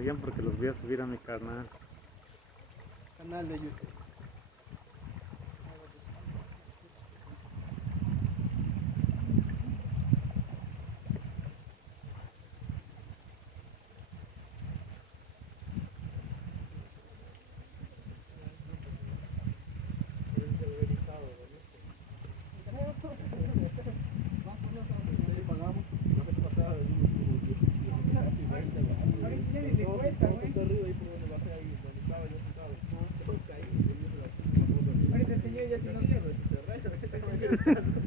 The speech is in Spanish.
bien porque los voy a subir a mi canal. Canal de YouTube. Ahorita enseñé ya si no quiero.